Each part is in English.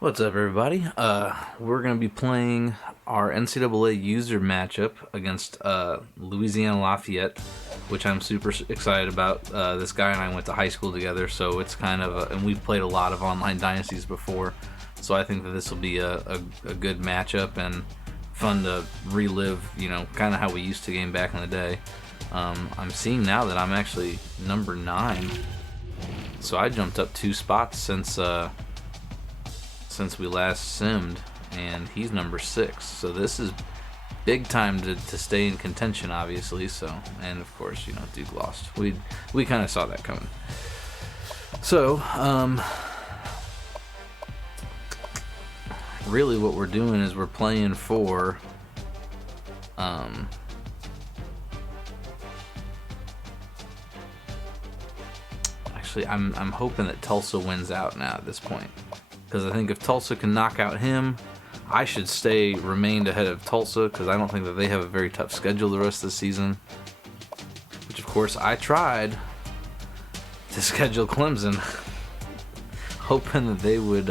What's up, everybody? We're going to be playing our NCAA user matchup against Louisiana Lafayette, which I'm super excited about. This guy and I went to high school together, so it's kind of and we've played a lot of online dynasties before, so I think that this will be a good matchup and fun to relive, kind of how we used to game back in the day. I'm seeing now that I'm actually number 9, so I jumped up 2 spots since we last simmed, and he's number 6, so this is big time to stay in contention, obviously. So, and of course, Duke lost. We kind of saw that coming. So really what we're doing is we're playing for actually I'm hoping that Tulsa wins out now at this point, because I think if Tulsa can knock out him, I should remain ahead of Tulsa, because I don't think that they have a very tough schedule the rest of the season. Which, of course, I tried to schedule Clemson, hoping that they would,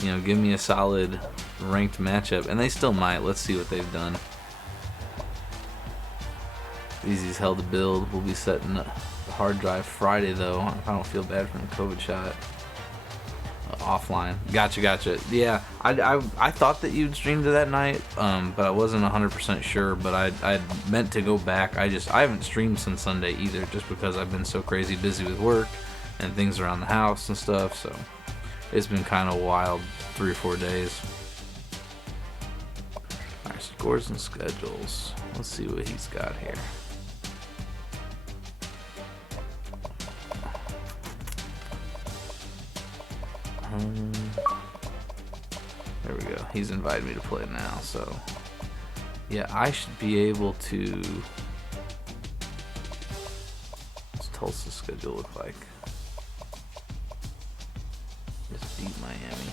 give me a solid ranked matchup, and they still might. Let's see what they've done. Easy's held to build. We'll be setting the hard drive Friday, though. I don't feel bad from the COVID shot. Offline. Gotcha. Yeah, I thought that you'd stream to that night, but I wasn't 100% sure. But I meant to go back. I haven't streamed since Sunday either, just because I've been so crazy busy with work and things around the house and stuff. So it's been kind of wild 3 or 4 days. All right, scores and schedules. Let's see what he's got here. There we go. He's invited me to play now, so yeah, I should be able to. What's Tulsa's schedule look like? Just beat Miami.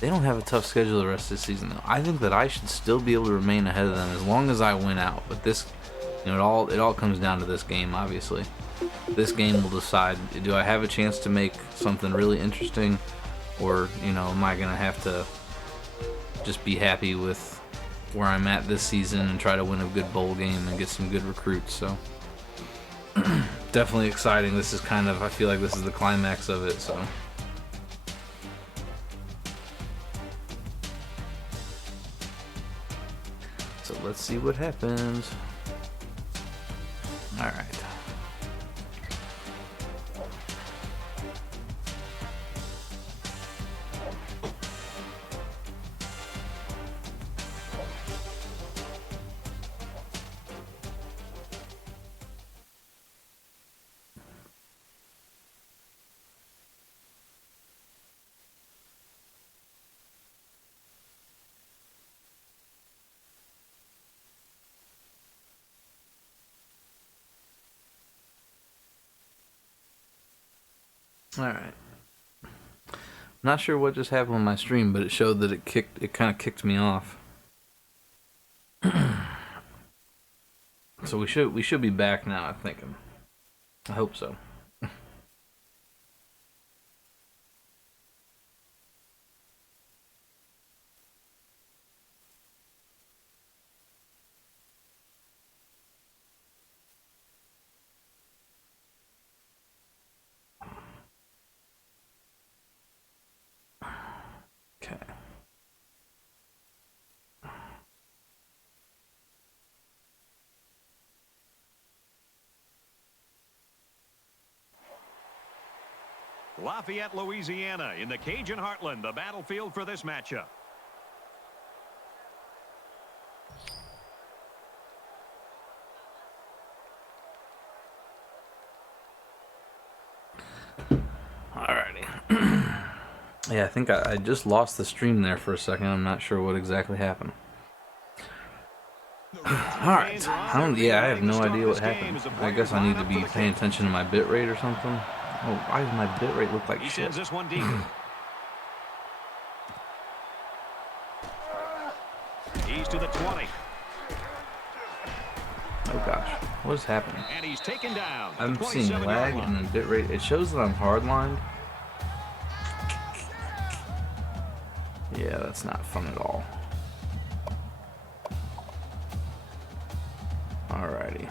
They don't have a tough schedule the rest of the season, though. I think that I should still be able to remain ahead of them as long as I win out. But this, it all comes down to this game, obviously. This game will decide: do I have a chance to make something really interesting? Or, am I going to have to just be happy with where I'm at this season and try to win a good bowl game and get some good recruits? So, definitely exciting. This is I feel like this is the climax of it, so. So, let's see what happens. All right. Alright. Not sure what just happened on my stream, but it showed that it kind of kicked me off. So we should be back now, I'm thinking. I hope so. Okay. Lafayette, Louisiana, in the Cajun Heartland, the battlefield for this matchup. Alrighty. Yeah, I think I just lost the stream there for a second. I'm not sure what exactly happened. Alright. I have no idea what happened. I guess I need to be paying attention to my bit rate or something. Oh, why does my bit rate look like shit? He sends this one deep. He's to the 20. Oh gosh, what is happening? And he's taken down. I'm seeing lag and then bit rate. It shows that I'm hardlined. Yeah, that's not fun at all. Alrighty.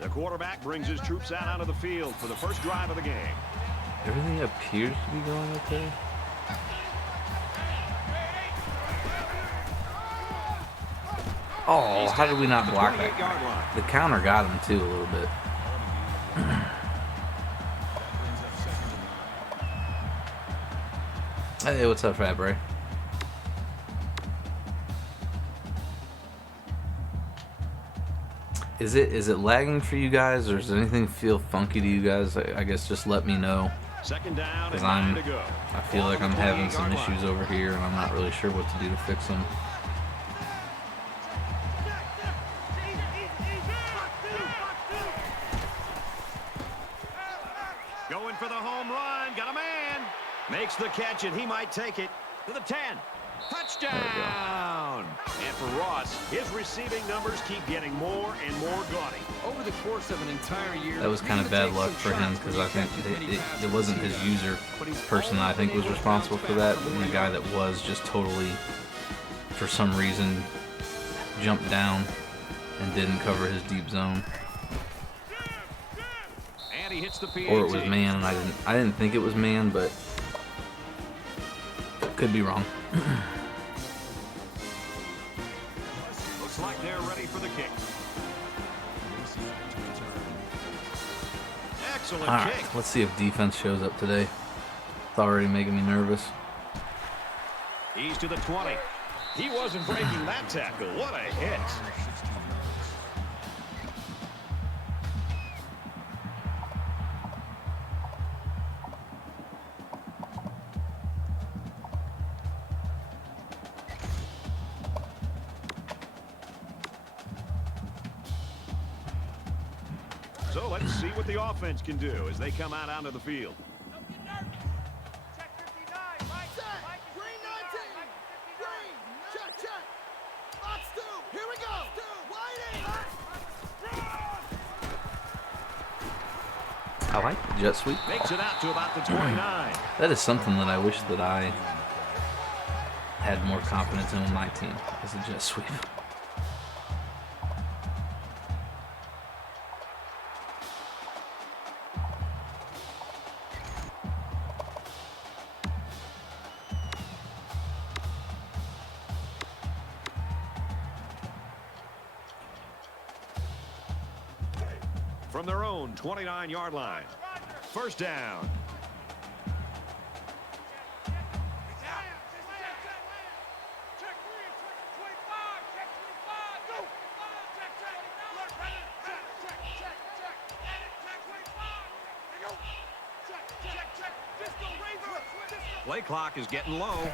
The quarterback brings his troops out onto the field for the first drive of the game. Everything appears to be going okay. Oh, how did we not block that guy? The counter got him too a little bit. Hey, what's up, Fat Bray? Is it lagging for you guys, or does anything feel funky to you guys? I guess just let me know. Second down Because and 9 to go. I feel like I'm having some issues over here, and I'm not really sure what to do to fix them. Going for the home run. Got a man. Makes the catch, and he might take it to the 10. Touchdown! And for Ross, his receiving numbers keep getting more and more gaudy. Over the course of an entire year, That was kind of bad luck for him, because I think it wasn't his user person that I think was responsible for that. And the guy that was just totally, for some reason, jumped down and didn't cover his deep zone. And he hits the PAT. Or it was man, and I didn't think it was man, but could be wrong. Looks like they're ready for the kick. Excellent All right, kick. let's see if defense shows up today. It's already making me nervous. He's to the 20. He wasn't breaking that tackle. What a hit. So let's see what the offense can do as they come out onto the field. I like the jet sweep Makes call. it out to about the 29. That is something that I wish that I had more confidence in my team, as a jet sweep. From their own 29-yard line. First down. Play clock is getting low.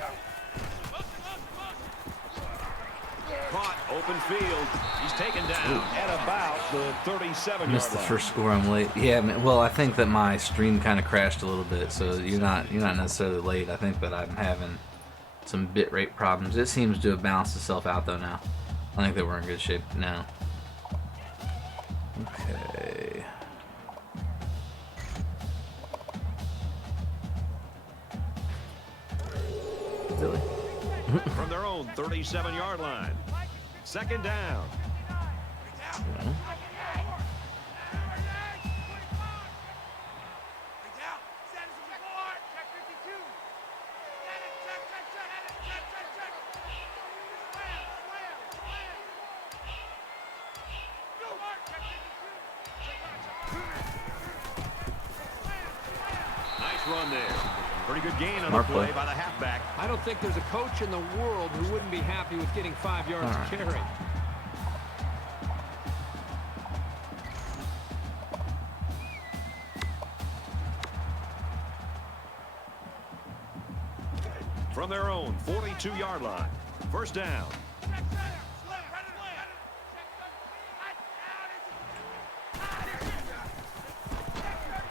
Caught, open field. He's taken down at about the 37-yard line. Missed the first score. I'm late. Yeah, man, well, I think that my stream kind of crashed a little bit, so you're not necessarily late. I think that I'm having some bit rate problems. It seems to have balanced itself out though now. I think that we're in good shape now. Okay. Really? From their own 37-yard line. Second down. Well. Nice run there. Pretty good gain on Smart the play play. by the halfback. I don't think there's a coach in the world who wouldn't be happy with getting 5 yards All right. to carry. From their own 42-yard line. First down.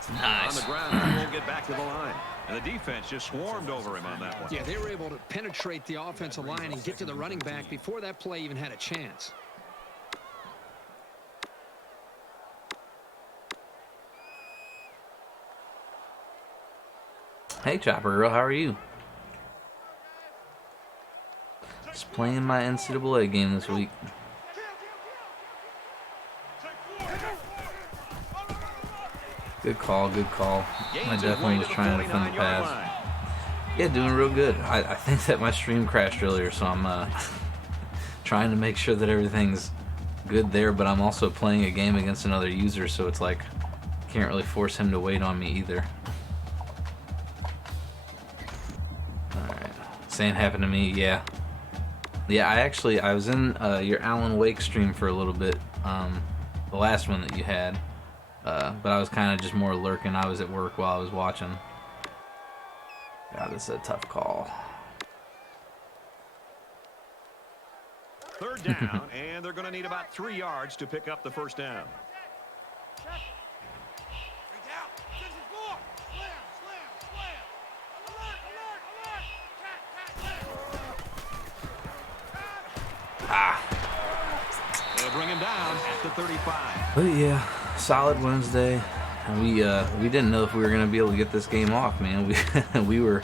On Nice. the ground, he won't get back to the line. And the defense just swarmed over him on that one. Yeah, they were able to penetrate the offensive line and get to the running back before that play even had a chance. Hey, Chopper Girl, how are you? Just playing my NCAA game this week. Good call, good call. I definitely was trying to defend the pass. Yeah, doing real good. I think that my stream crashed earlier, so I'm trying to make sure that everything's good there, but I'm also playing a game against another user, so it's like can't really force him to wait on me either. Alright. Same happened to me, yeah. Yeah, I was in your Alan Wake stream for a little bit, the last one that you had, but I was kind of just more lurking. I was at work while I was watching. God, this is a tough call. Third down, and they're going to need about 3 yards to pick up the first down. They'll bring him down at the 35. But yeah, solid Wednesday. And we didn't know if we were gonna be able to get this game off, man. We were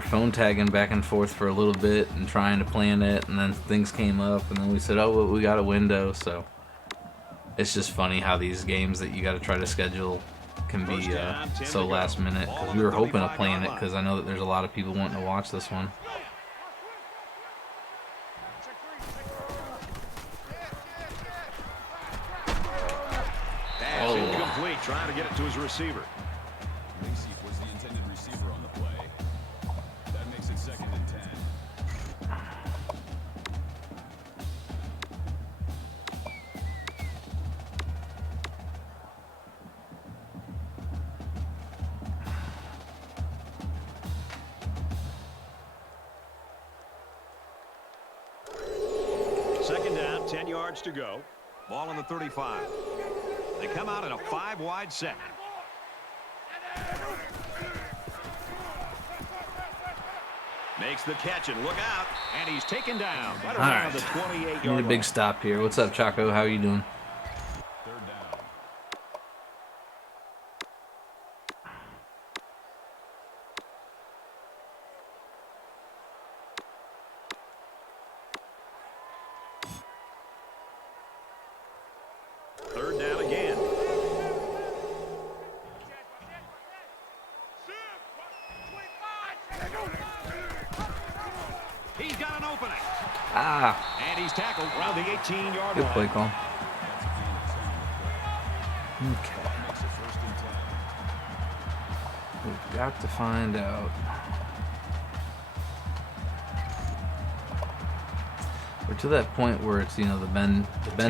phone tagging back and forth for a little bit and trying to plan it, and then things came up, and then we said, oh, well, we got a window. So it's just funny how these games that you got to try to schedule can be so last minute. Because we were hoping to plan it, because I know that there's a lot of people wanting to watch this one. Pass incomplete, trying to get it to his receiver. Lacey was the intended receiver on the play. That makes it 2nd and 10. Second down, 10 yards to go. Ball on the 35. They come out in a 5-wide set. Makes the catch, and look out, and he's taken down. Right around the 28-yard line. Need a big stop here. What's up, Chaco? How are you doing? 3rd down. Third down again. He's got an opening. And he's tackled around the 18-yard Good line. play call. That's a gain of 10 on the play. Okay. That makes it 1st and 10. We've got to find out. We're to that point where it's, you know, the bend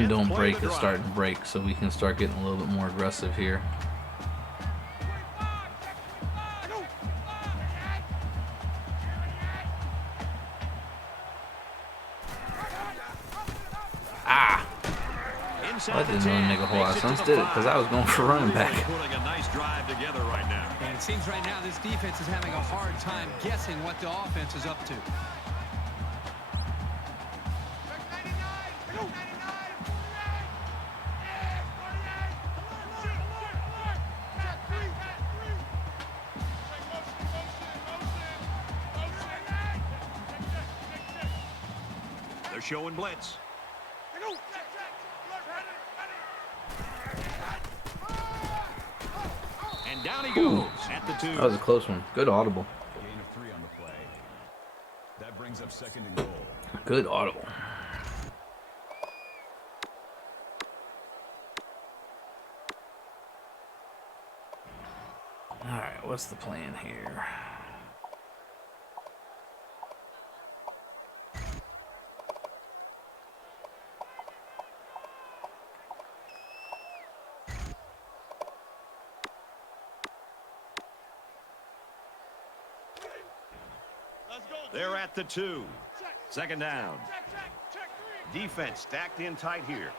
don't break is starting to break, so we can start getting a little bit more aggressive here. Well, that didn't really make a whole lot of sense, did it? Because I was going for running back. Putting a nice drive together right now. And it seems right now this defense is having a hard time guessing what the offense is up to. They're showing blitz. And down he goes at the 2. That was a close one. Good audible. Gain of 3 on the play. That brings up 2nd and goal. Good audible. Alright, what's the plan here? They're at the 2. 2nd down. Defense stacked in tight here.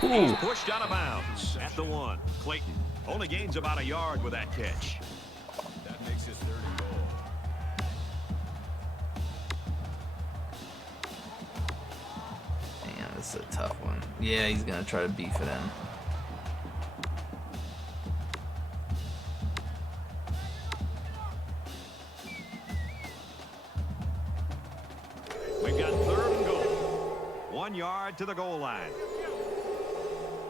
He's pushed out of bounds at the 1. Clayton only gains about a yard with that catch. That's a tough one. Yeah, he's gonna try to beef it in. We've got 3rd and goal. 1 yard to the goal line.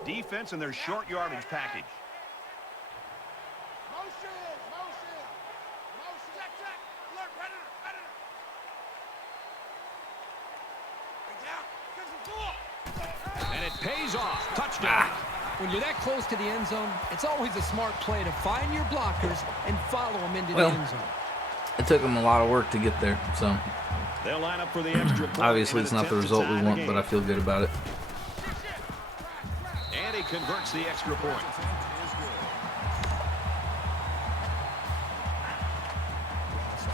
Defense in their short yardage package. And it pays off. Touchdown. When you're that close to the end zone, it's always a smart play to find your blockers and follow them into the end zone. It took him a lot of work to get there, so They'll line up for the extra point. obviously it's not the result we want, but I feel good about it. And he converts the extra point.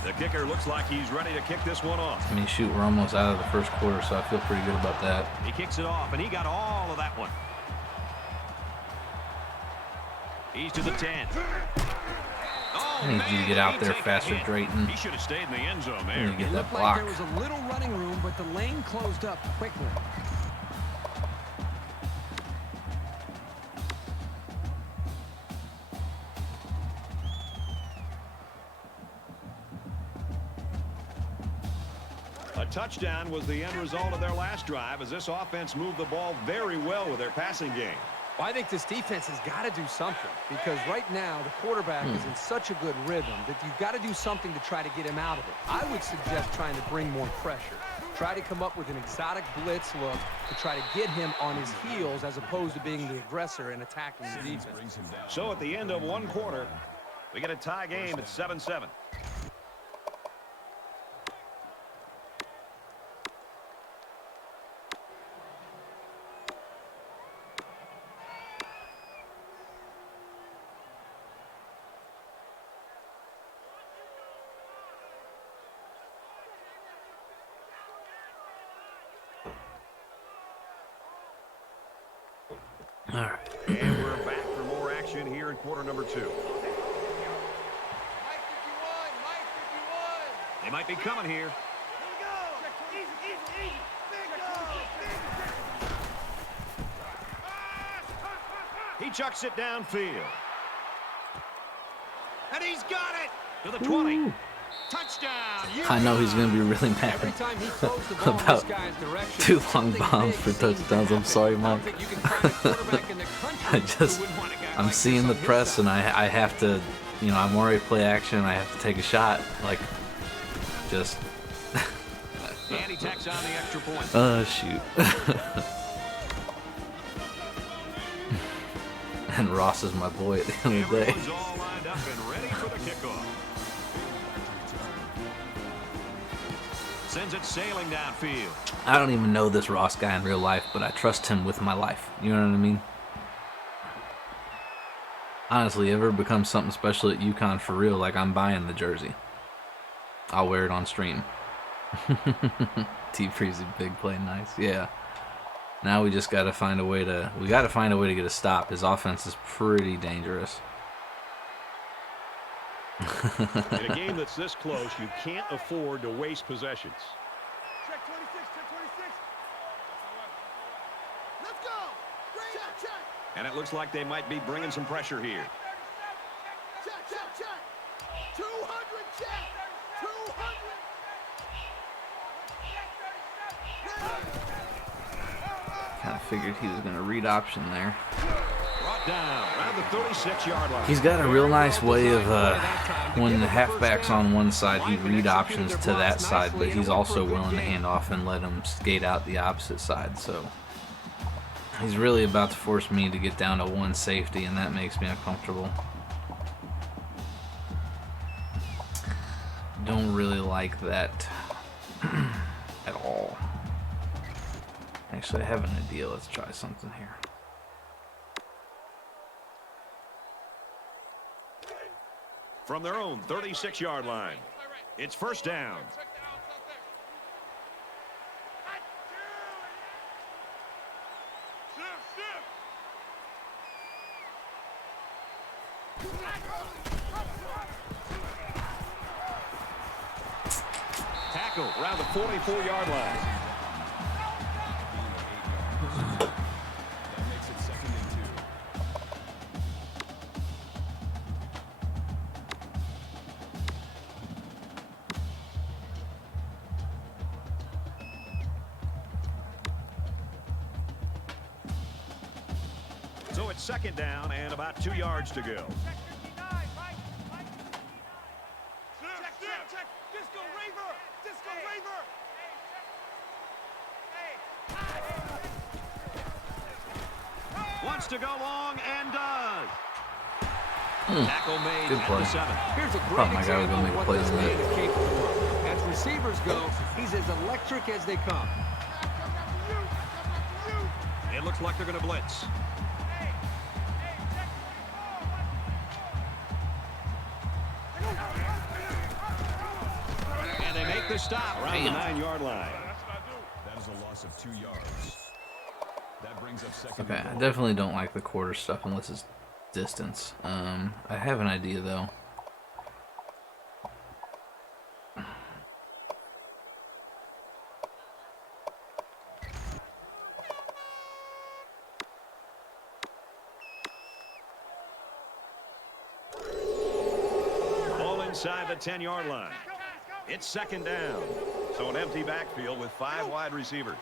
The kicker looks like he's ready to kick this one off. I mean, shoot, we're almost out of the first quarter, so I feel pretty good about that. He kicks it off, and he got all of that one. He's to the 10. I need you to get out there faster, Drayton. He should have stayed in the end zone I there. need to get It that looked like block. there was a little running room, but the lane closed up quickly. A touchdown was the end result of their last drive as this offense moved the ball very well with their passing game. Well, I think this defense has got to do something because right now the quarterback is in such a good rhythm that you've got to do something to try to get him out of it. I would suggest trying to bring more pressure. Try to come up with an exotic blitz look to try to get him on his heels as opposed to being the aggressor and attacking the defense. So at the end of one quarter, we get a tie game at 7-7. All right. And we're back for more action here in quarter number 2. They might be coming here. He chucks it downfield. And he's got it to the 20. Ooh. Touchdown. I know he's going to be really mad Every time he throws the ball in about this guy's direction, 2 long something bombs big for seems to touchdowns. I'm happen. sorry, I Mike. don't think you can find a quarterback in the country who wouldn't want a guy I'm like seeing this the on his press, side. and I have to, you know, I'm already play action. I have to take a shot. Like, just, And he tacks on the extra point. shoot. And Ross is my boy at the end of the day. Everyone's all lined up and ready for the kickoff. Sends it sailing downfield. I don't even know this Ross guy in real life, but I trust him with my life. You know what I mean? Honestly, ever become something special at UConn for real, like I'm buying the jersey. I'll wear it on stream. T Freezy, big play, nice. Yeah. Now we just gotta find a way to get a stop. His offense is pretty dangerous. In a game that's this close, you can't afford to waste possessions. Check 26, check 26. Let's go. Check, check. And it looks like they might be bringing some pressure here. Check, check, check. 200, check. 200. Kind of figured he was gonna read option there. Brought down around the 36-yard line. He's got a real nice way of, when the halfback's on one side, he read options to that side, but he's also willing to hand off and let him skate out the opposite side. So he's really about to force me to get down to one safety, and that makes me uncomfortable. Don't really like that at all. Actually, I have an idea. Let's try something here. From their own 36-yard line, it's first down. Tackle around the 44-yard line. it's second down and about 2 yards to go. Check. Disco Raver. Disco Raver. Wants to go long and does. Tackle made Good at play. the 7. Here's a Thought great my guy was example gonna of make a what play this on man that. is capable of. As receivers go, he's as electric as they come. It looks like they're going to blitz. And they make the stop around the 9-yard line. That is a loss of 2 yards. That brings up second Okay, and I goal. definitely don't like the quarter stuff unless it's distance. I have an idea though. Ball inside the 10-yard line. It's second down. So an empty backfield with 5 wide receivers.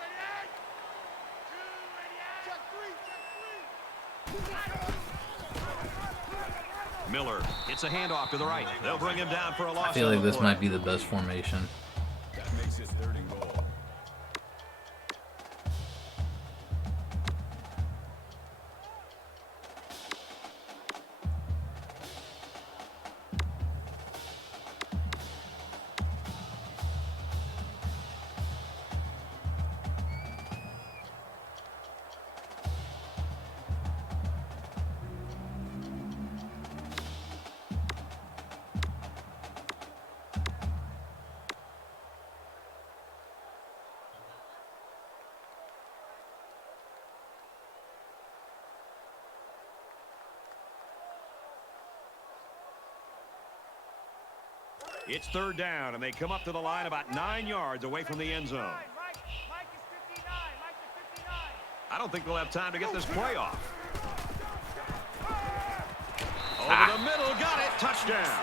Miller, it's a handoff to the right. They'll bring him down for a loss. I feel on like the this play. might be the best formation. That makes it 3rd and goal. It's 3rd down, and they come up to the line about 9 yards away from the end zone. Mike is 59. Mike is 59. I don't think they'll have time to get this play off. Over the middle, got it, touchdown.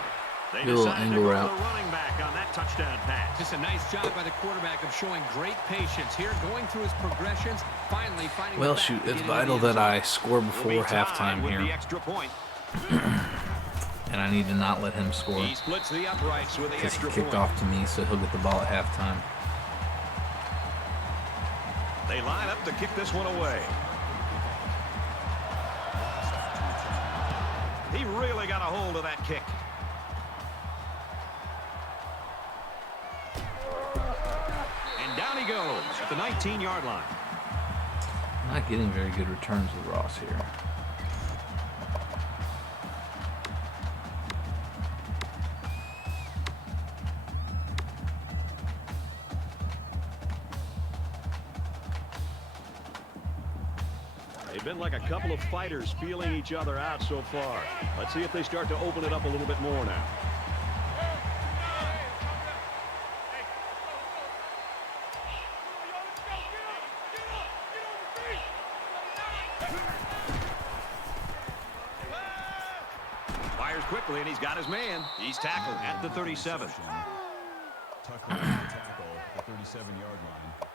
They Good little decided to angle go route. to the running back on that touchdown pass. Just a nice job by the quarterback of showing great patience here, going through his progressions, finally finding Well, the back shoot, to it's get into the vital end that zone. I score Will before be tied halftime with the here, extra point. and I need to not let him score He splits the uprights with the because he extra kicked point. off to me, so he'll get the ball at halftime. They line up to kick this one away. He really got a hold of that kick. And down he goes at the 19-yard line. Not getting very good returns with Ross here. They've been like a couple of fighters feeling each other out so far. Let's see if they start to open it up a little bit more now. Fires quickly, and he's got his man. He's tackled at the 37. Tucker with the tackle at the 37-yard line.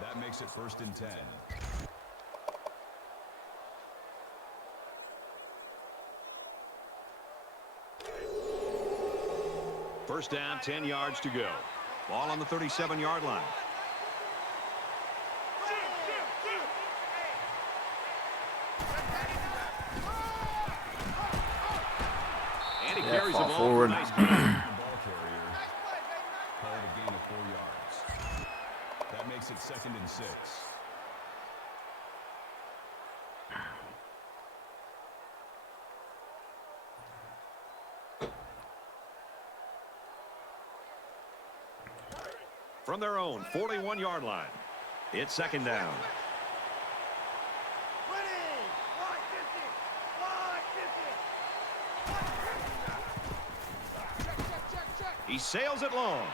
That makes it 1st and 10. First down, 10 yards to go. Ball on the 37-yard line. And he Yeah, carries the fall ball forward. for a nice The ball carrier. Call it a gain of 4 yards. That makes it 2nd and 6. from their own 41-yard line. It's second down. He sails it long.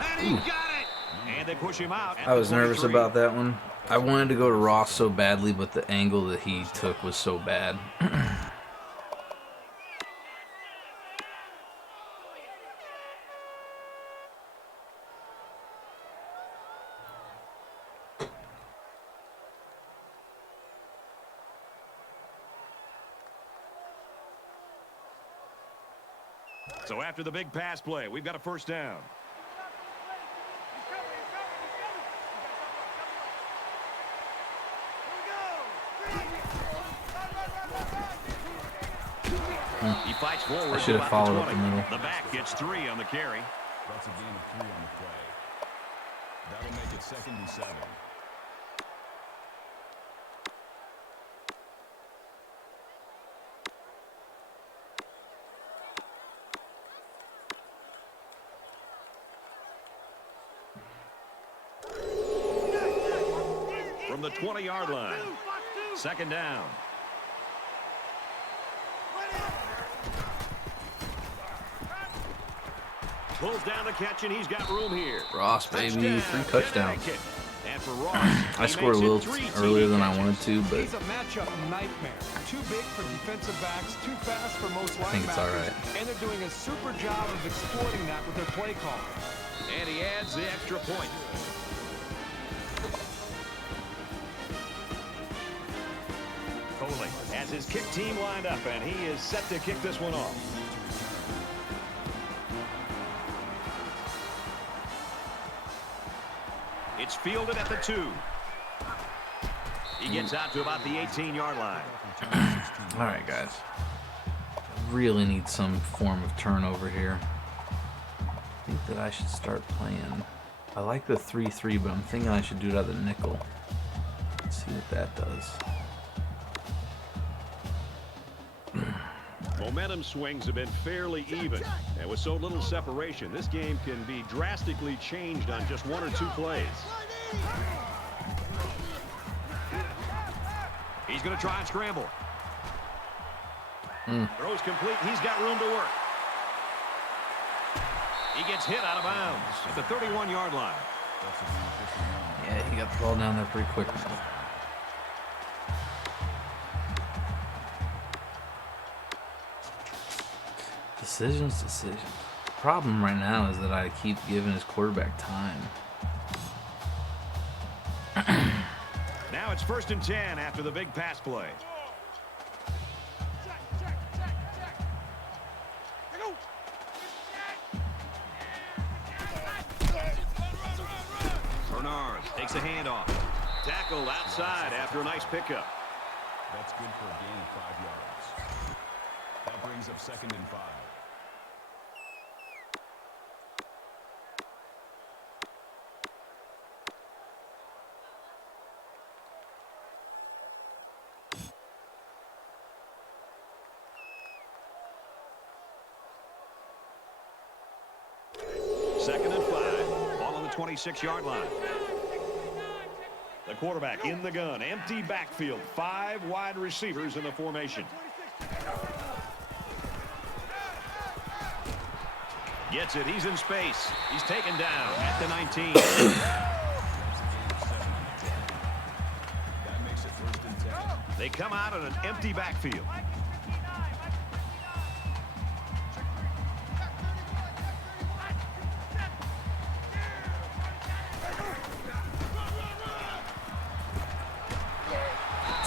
And he got it. And they push him out. I was nervous about that one. I wanted to go to Ross so badly, but the angle that he took was so bad. So after the big pass play, we've got a first down. He fights forward. I should have followed up the middle. The back gets 3 on the carry. That's a gain of 3 on the play. That'll make it 2nd and 7. From the 20-yard line. 2nd down. Pulls down the catch, and he's got room here. Ross, baby, 3 touchdowns. And for Ross, I scored a little earlier than I wanted to, but He's a matchup nightmare. Too big for defensive backs, too fast for most linebackers. I think it's all right. And they're doing a super job of exploiting that with their play call. And he adds the extra point. Coley has his kick team lined up, and he is set to kick this one off. It's fielded at the 2. He gets out to about the 18-yard line. all right, guys. Really need some form of turnover here. I think that I should start playing. I like the 3-3, but I'm thinking I should do it at the nickel. Let's see what that does. Momentum swings have been fairly even, and with so little separation, this game can be drastically changed on just 1 or 2 plays. He's going to try and scramble. Throws complete. He's got room to work. He gets hit out of bounds at the 31-yard line. Yeah, he got the ball down there pretty quick. Decisions. Problem right now is that I keep giving his quarterback time. Now it's 1st and 10 after the big pass play. Bernard takes a handoff. Tackled outside after a nice pickup. That's good for a gain of 5 yards. That brings up 2nd and 5. Second and 5. Ball on the 26-yard line. The quarterback in the gun. Empty backfield. 5 wide receivers in the formation. Gets it. He's in space. He's taken down at the 19. That makes it 1st and 10. They come out in an empty backfield.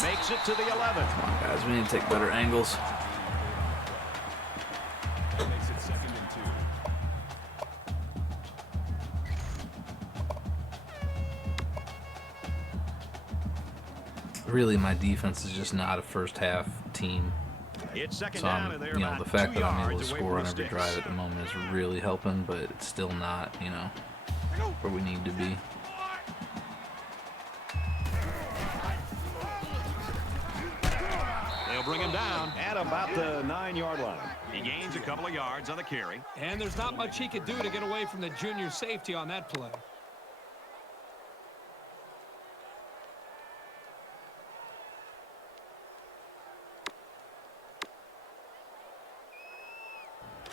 Makes it to the 11. Come on, guys, we need to take better angles. That makes it 2nd and 2. Really, my defense is just not a first half team. It's 2nd So down, and they're the about fact 2 that I'm able yards to away score from on the every sticks. drive at the moment is really helping, but it's still not, where we need to be. They'll bring him down at about the 9-yard line. He gains a couple of yards on the carry. And there's not much he could do to get away from the junior safety on that play.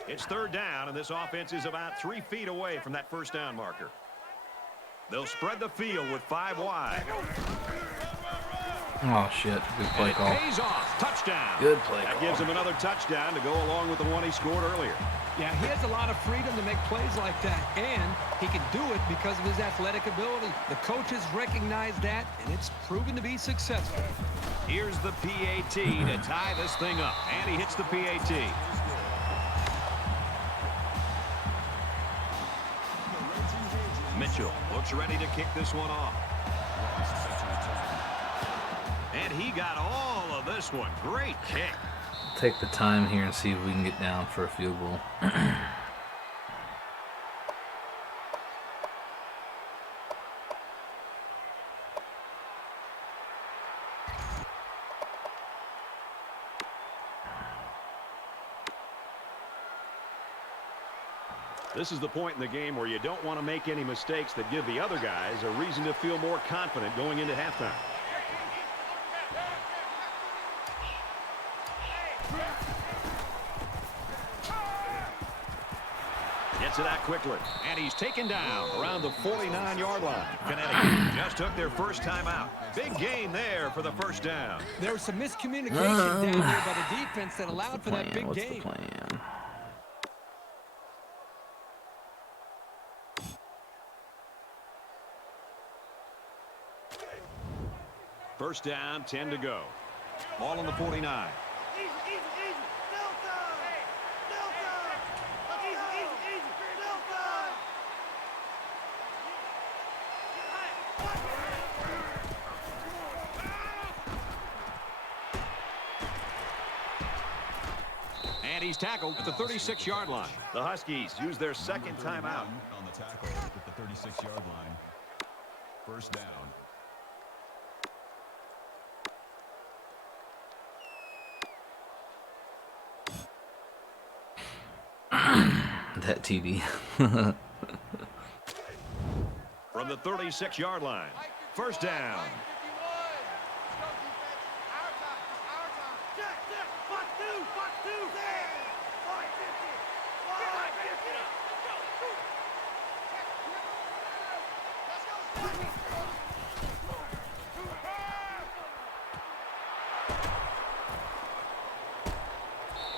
It's 3rd down, and this offense is about 3 feet away from that first down marker. They'll spread the field with 5 wide. Oh, shit. Good play And call. it pays off. Touchdown. Good play That call. gives him another touchdown to go along with the one he scored earlier. Yeah, he has a lot of freedom to make plays like that, and he can do it because of his athletic ability. The coaches recognize that, and it's proven to be successful. Here's the PAT to tie this thing up, and he hits the PAT. Mitchell looks ready to kick this one off. And he got all of this one. Great kick. Take the time here and see if we can get down for a field goal. This is the point in the game where you don't want to make any mistakes that give the other guys a reason to feel more confident going into halftime. Gets it out quickly, and he's taken down around the 49-yard line. Connecticut just took their first time out. Big gain there for the first down. There was some miscommunication down there by the defense that allowed for that big What's gain. the plan? First down, 10 to go. Ball on the 49. Easy, easy, easy. Still time. Still time. Easy, easy, easy. Still time. And he's tackled at the 36-yard line. The Huskies use their second timeout. On the tackle at the 36-yard line. First down. That TD. From the 36-yard line. First down. Check, check. Box two, box two. There. 550.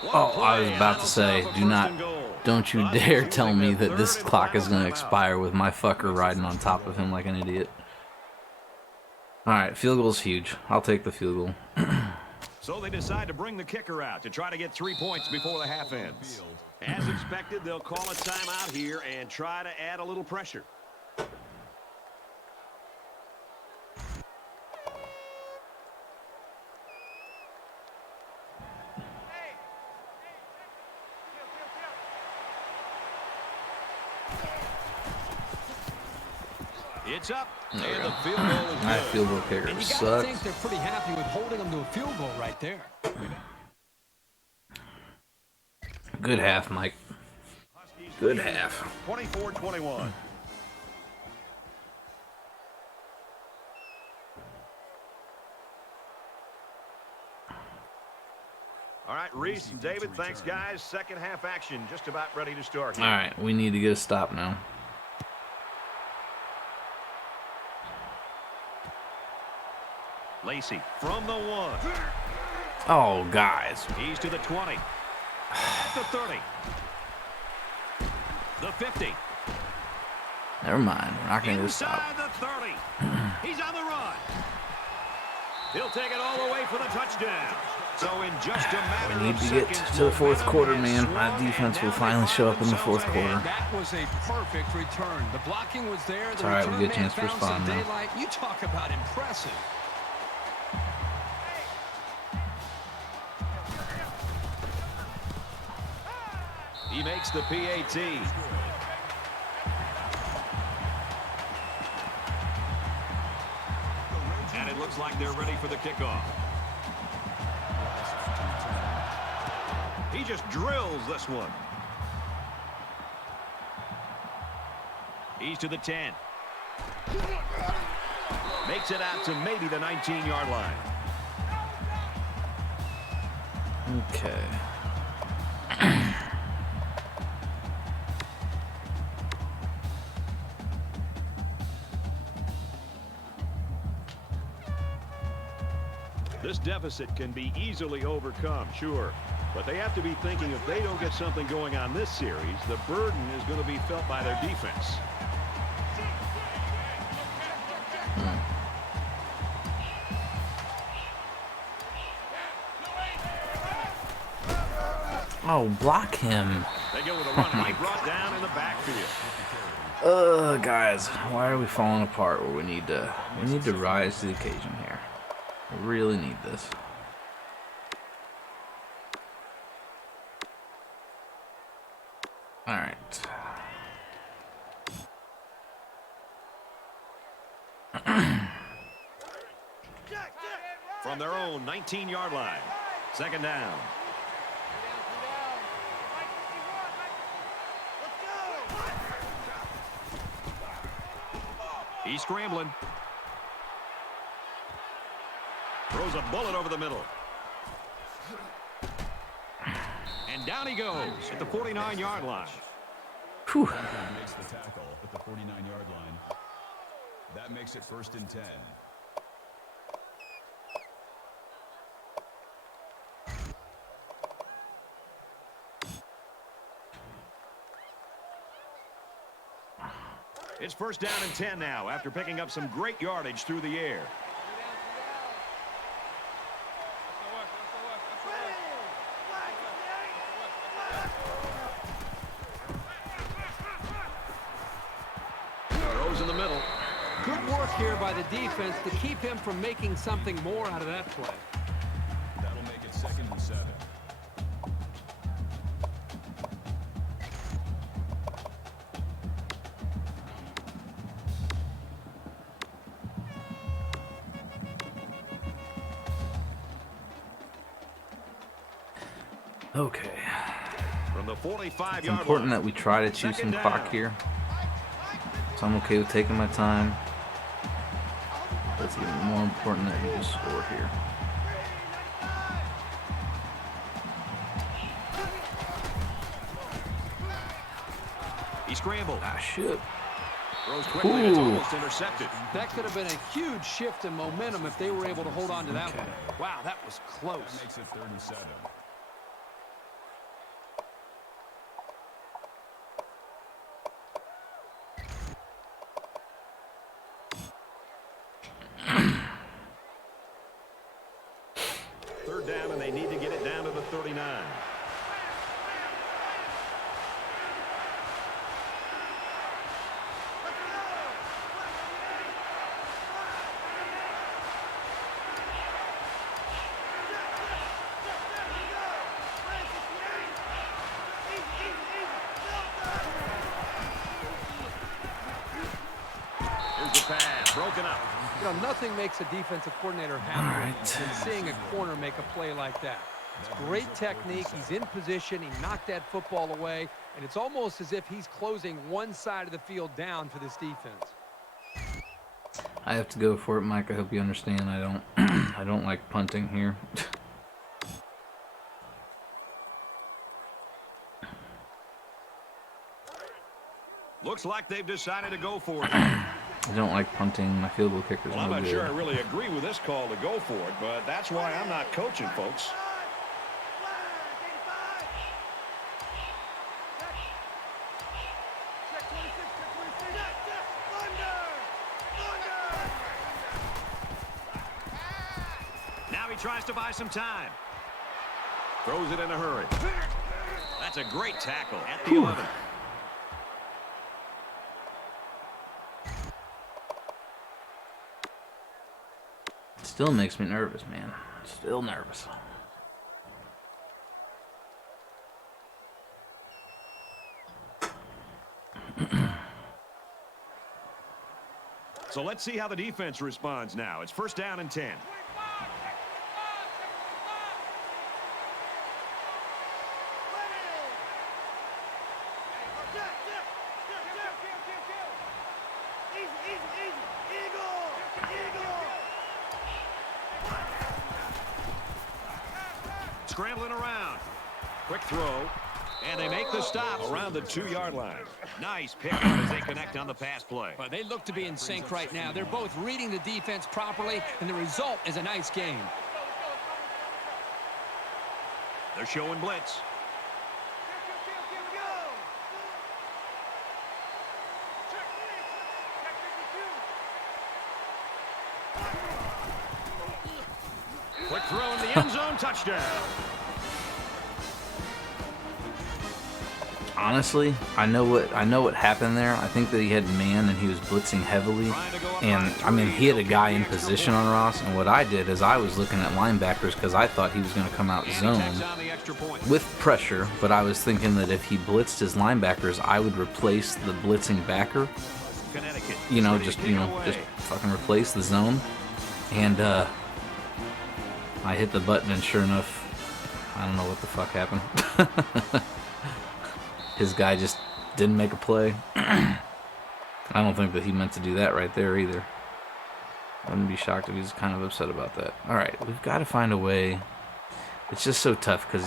550. Oh, I was about to say, don't you dare tell me that this clock is going to expire with my fucker riding on top of him like an idiot. Alright, field goal's huge. I'll take the field goal. So they decide to bring the kicker out to try to get 3 points before the half ends. As expected, they'll call a timeout here and try to add a little pressure. It's up, and the field goal is good. My field goal kicker And you got to sucks. think they're pretty happy with holding them to a field goal right there. Good half, Mike. Good half. 24-21. All right, Reese and David, thanks, guys. Second half action just about ready to start here. Alright, we need to get a stop now. Lacey from the 1. Oh, guys. He's to the 20. The 30. The 50. Never mind. We're not going to get a stop. Inside the 30. He's on the run. He'll take it all the way for the touchdown. So in just a matter We need of to get seconds, to the fourth momentum quarter, has man. swung, My defense and will now finally they show find up in the fourth themselves ahead. quarter. That was a perfect return. The blocking was there. The all right, we return get a chance man to found some respond now. daylight. You talk about impressive. He makes the PAT. And it looks like they're ready for the kickoff. He just drills this one. He's to the 10. Makes it out to maybe the 19-yard line. Okay. This deficit can be easily overcome, sure. But they have to be thinking if they don't get something going on this series, the burden is going to be felt by their defense. Oh, block him. They go with a run. He brought down in the backfield. Guys, why are we falling apart where we need to rise to the occasion here. We really need this. All right. From their own 19-yard line. Second down. He's scrambling. Throws a bullet over the middle. And down he goes at the 49-yard line. Whew. Makes the tackle at the 49-yard line. That makes it 1st and 10. It's 1st down and 10 now after picking up some great yardage through the air. Throws in the middle. Good work here by the defense to keep him from making something more out of that play. That'll make it 2nd and 7. Okay. From the 45-yard It's important line. that we try to chew some Second clock down. here. So I'm okay with taking my time. But it's even more important that we just score here. He scrambled. Ah, shit. Throws quickly and it's Ooh. almost intercepted. That could have been a huge shift in momentum if they were able to hold on to that one. Wow, that was That close. makes it 3rd and 7. Third down, and they need to get it down to the 39. Here's the pass, broken up. You know, nothing makes a defensive coordinator happy All right. than seeing a corner make a play like that. It's great technique. He's in position. He knocked that football away. And it's almost as if he's closing one side of the field down for this defense. I have to go for it, Mike. I hope you understand. I don't I don't like punting here. Looks like they've decided to go for it. I don't like punting. My field goal kicker's Well, I'm no not good. sure I really agree with this call to go for it, but that's why I'm not coaching, folks. Now he tries to buy some time. Throws it in a hurry. That's a great tackle at the 11. Still makes me nervous, man. Still nervous. So let's see how the defense responds now. It's 1st down and 10. Scrambling around. Quick throw. And they make the stop around the 2-yard line. Nice pickup as they connect on the pass play. But they look to be in sync right now. They're both reading the defense properly, and the result is a nice game. They're showing blitz. Quick throw in the end zone, touchdown. honestly, I know what happened there. I think that he had man and he was blitzing heavily, and I mean he had a guy in position on Ross. And what I did is I was looking at linebackers because I thought he was going to come out zone with pressure, but I was thinking that if he blitzed his linebackers, I would replace the blitzing backer. Just fucking replace the zone. And I hit the button, and sure enough, I don't know what the fuck happened. His guy just didn't make a play. I don't think that he meant to do that right there either. I wouldn't be shocked if he's kind of upset about that. All right, we've got to find a way. It's just so tough because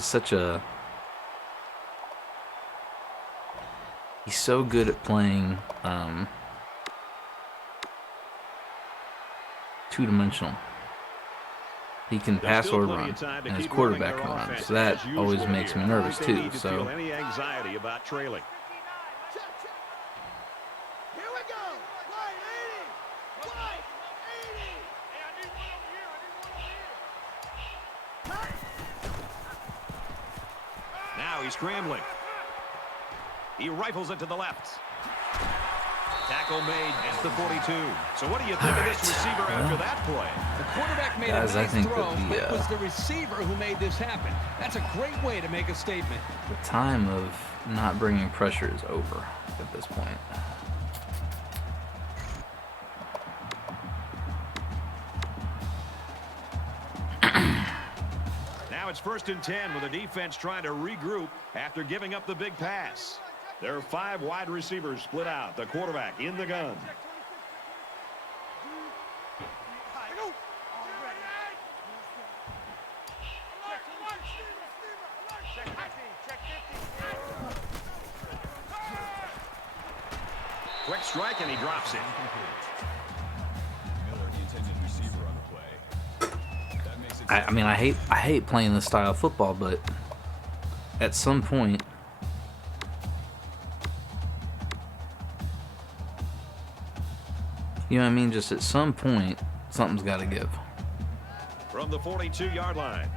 he's so good at playing two-dimensional. He can pass or run, and his quarterback can run. So that always makes me nervous too. So any anxiety about trailing. Here we go. Right, 80. Right, 80. Now he's scrambling. He rifles it to the left. Tackle made at the 42. So what do you think of this receiver after that play? The quarterback made guys, a nice I think throw, that but it was the receiver who made this happen. That's a great way to make a statement. the time of not bringing pressure is over at this point. Now it's 1st and 10 with the defense trying to regroup after giving up the big pass. There are 5 wide receivers split out. The quarterback in the gun. Quick strike, and he drops it. Miller, the intended receiver on the play. That makes it I mean, I hate playing this style of football, but at some point, you know what I mean? Just at some point, something's got to give. From the 42-yard line,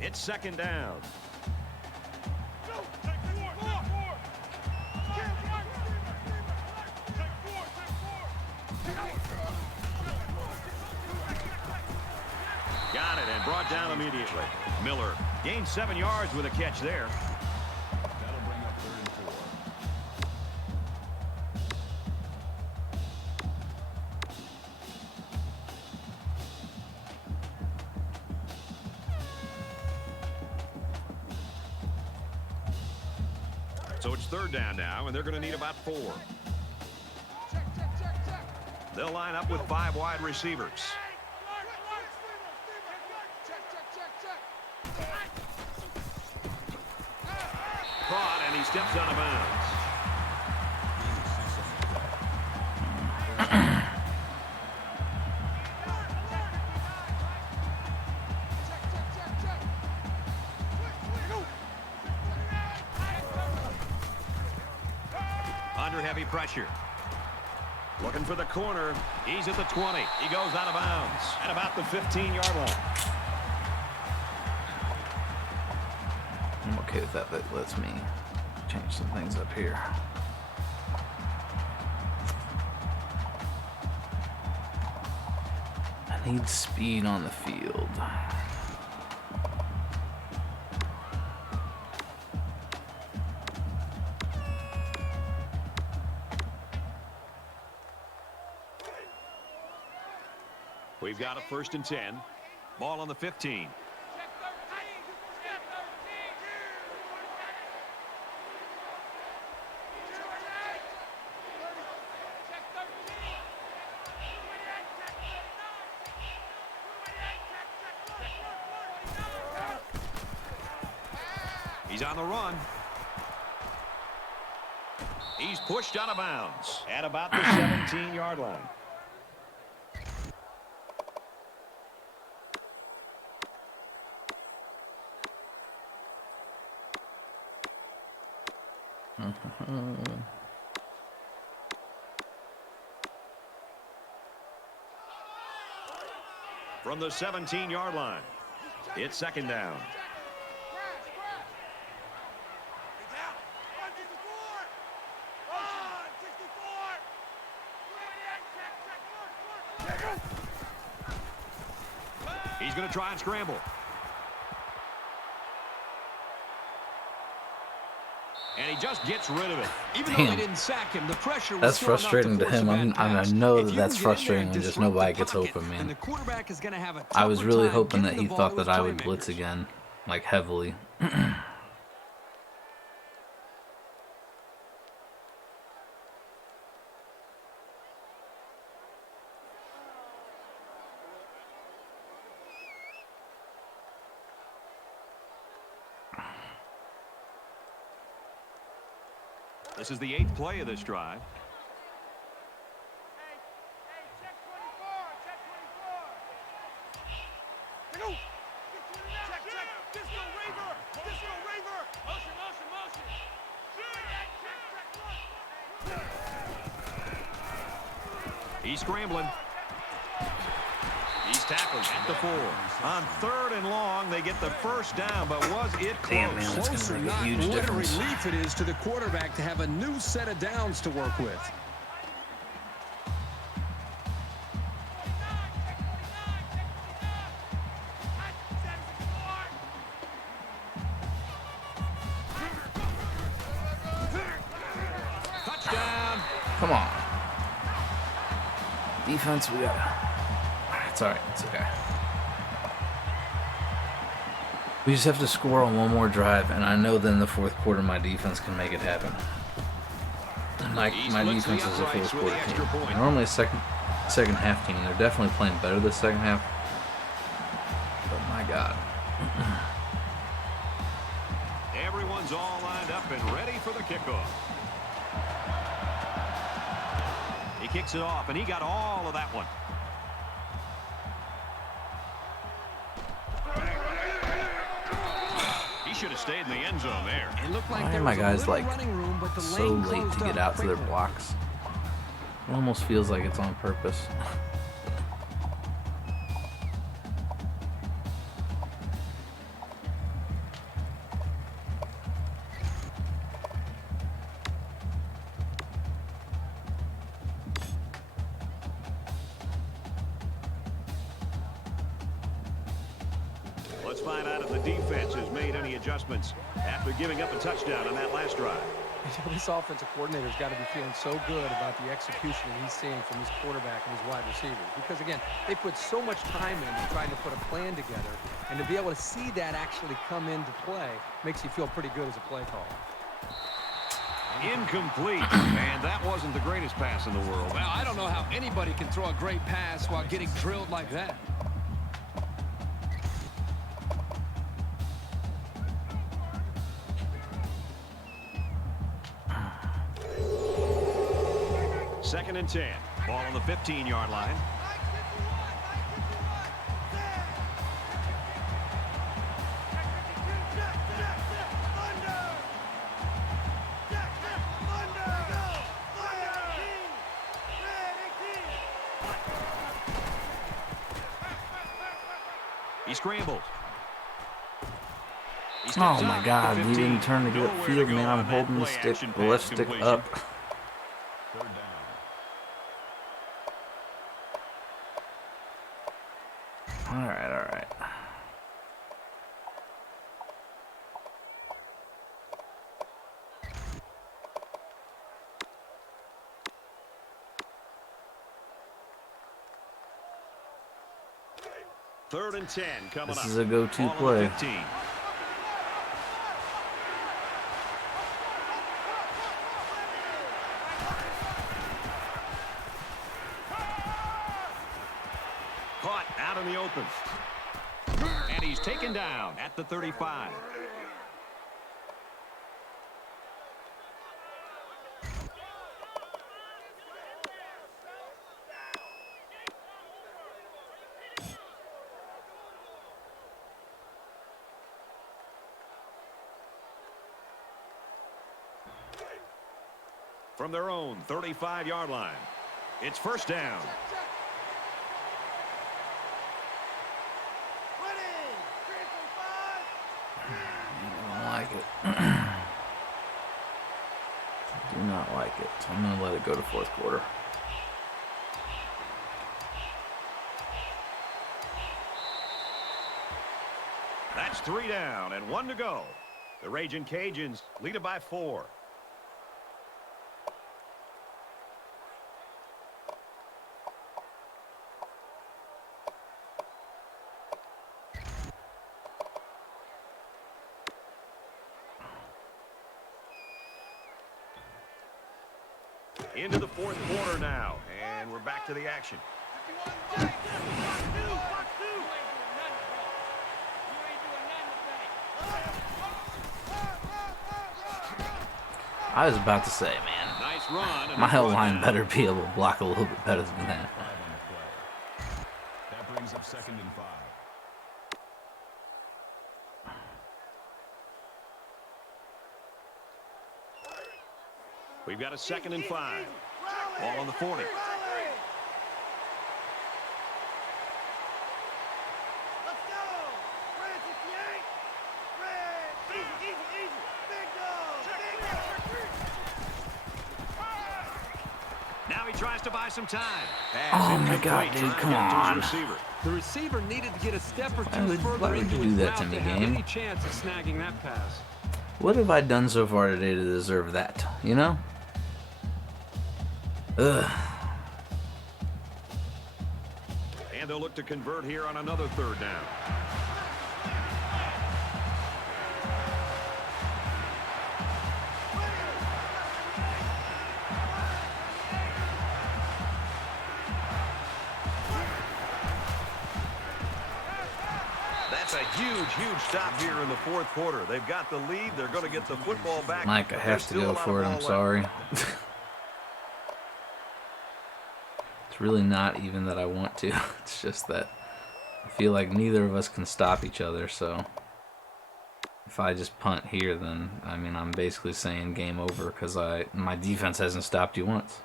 it's 2nd down. Got it and brought down immediately. Miller gained 7 yards with a catch there. that'll bring up 3rd and 4. So it's 3rd down now, and they're going to need about 4. They'll line up with 5 wide receivers. Caught, and he steps out of bounds. Under heavy pressure. Looking for the corner. He's at the 20. He goes out of bounds at about the 15-yard line. I'm okay with that. That lets me change some things up here. I need speed on the field. We've got a 1st and 10. Ball on the 15. He's on the run. He's pushed out of bounds at about the 17-yard line. From the 17-yard line, it's 2nd down. He's going to try and scramble. And he just gets rid of it. Even Damn. though they didn't sack him, the pressure was That's still enough frustrating to force a him. bad I pass. know If that you that's can get in there frustrating and when just disrupt nobody the gets pocket, open, then man. the quarterback is going to have a I was tougher really time hoping that getting he the thought ball to that I his would blitz playmakers. again, like heavily. This is the 8th play of this drive. Hey, check 24, check 24. Go. Check, check. Disco Raver. Disco Raver. Motion, motion, motion. He's scrambling. He's tackled at the 4. On 3rd and long, they get the first down, but was it close? Damn, man, that's Close or going to make a not, huge what a difference. relief it is to the quarterback to have a new set of downs to work with. Touchdown. Come on. Defense, we got. It's alright. It's okay. We just have to score on one more drive, and I know then the fourth quarter my defense can make it happen. My defense is a fourth quarter team. They're normally a second half team. They're definitely playing better this second half. But my God. Everyone's all lined up and ready for the kickoff. He kicks it off, and he got all of that one. He should have stayed in the end zone there. It looked like Why there are my was a guys little like running room, but the so lane late closed to get up out to their quickly. blocks? It almost feels like it's on purpose. Let's find out if the defense has made any adjustments after giving up a touchdown on that last drive. This offensive coordinator's got to be feeling so good about the execution that he's seeing from his quarterback and his wide receivers. Because, again, they put so much time into trying to put a plan together, and to be able to see that actually come into play makes you feel pretty good as a play caller. Incomplete, and that wasn't the greatest pass in the world. Well, I don't know how anybody can throw a great pass while getting drilled like that. Second and 10. Ball on the 15-yard line. He scrambles. He Oh steps my up God, to he 15. didn't turn to get Nowhere field, go man. I'm on that holding the play stick, action the left pass stick completion. up. 3rd down. Alright. Third and 10 coming up. This is a go-to Ball on the play. 15. Caught out in the open. And he's taken down at the 35. From their own 35-yard line, it's first down. I don't like it. Do not like it. So I'm going to let it go to fourth quarter. That's 3 down and 1 to go. The Raging Cajuns lead it by 4. Into the fourth quarter now, and we're back to the action. I was about to say, man, Nice run. And my a O-line run. better be able to block a little bit better than that. 5 on the play. That brings up 2nd and 5. We've got a 2nd and 5. Ball on the 40. Let's go! Francis Yank! Red! Easy, easy, easy! Big dog! Big dog! Now he tries to buy some time. Oh my God, dude, come on. Receiver. The receiver needed to get a step or Why two would further you into do his that route to me, have game? any chance of snagging that pass. What have I done so far today to deserve that? You know? Ugh. And they'll look to convert here on another 3rd down. That's a huge, huge stop here in the fourth quarter. They've got the lead. They're going to get the football back. Mike, I but have there's to still go a lot for it. of I'm ball left. sorry. It's really not even that I want to. It's just that I feel like neither of us can stop each other, so if I just punt here, then, I mean, I'm basically saying game over because my defense hasn't stopped you once.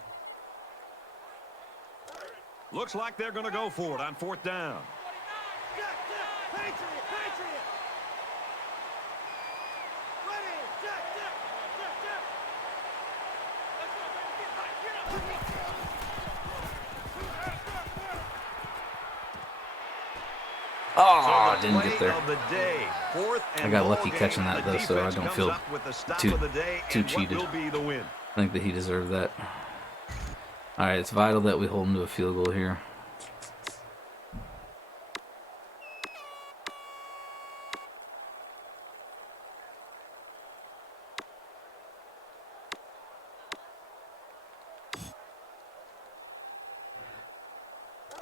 Looks like they're going to go for it on 4th down. Jack, Jack! Patriot! Patriot! Ready! Jack, Jack! Jack, Jack! Let's go, baby! Get up! Oh, So the didn't play get there. of the day, 4th and I got ball lucky game. catching that, The though, so I defense don't comes feel up with the stop too- of the day too and cheated. What will be the win? I think that he deserved that. Alright, it's vital that we hold him to a field goal here.